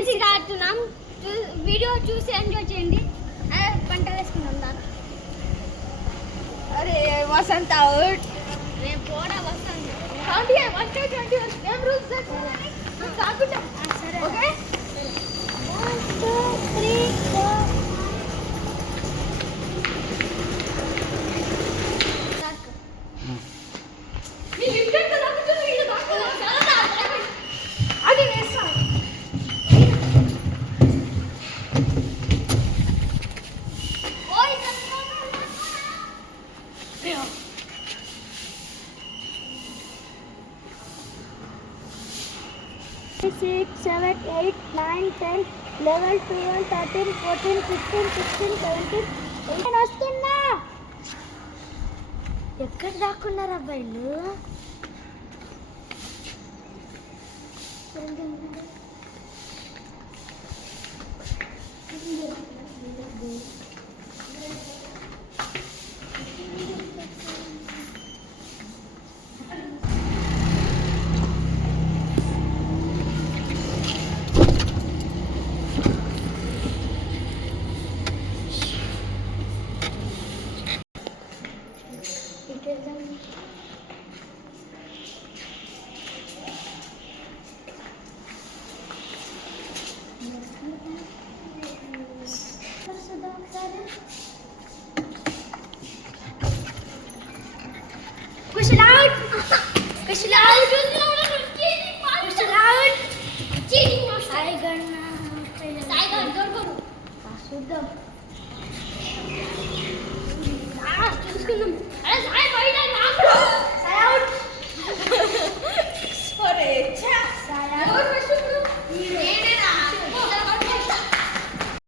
Friends ఇలా ఆడుతున్నాం. Video చూసి ఎంజాయ్ చేయండి. పంట వేసుకున్నాం దాకా. అరే వసంత అవుట్. రేపు కూడా వస్తాను. ఏం రూల్స్ కాకుండా సరే ఓకే. 1 2 3 4 అది వేస్తాను. ఓయ్ 6 7 8 9 10 11 12 13 14 15 16 17 18 వస్తున్నా. ఎక్కడ దాక్కున్నారు అబ్బాయిలు? Push it out! Push it out! Push it out! Cheating master! Tiger, go.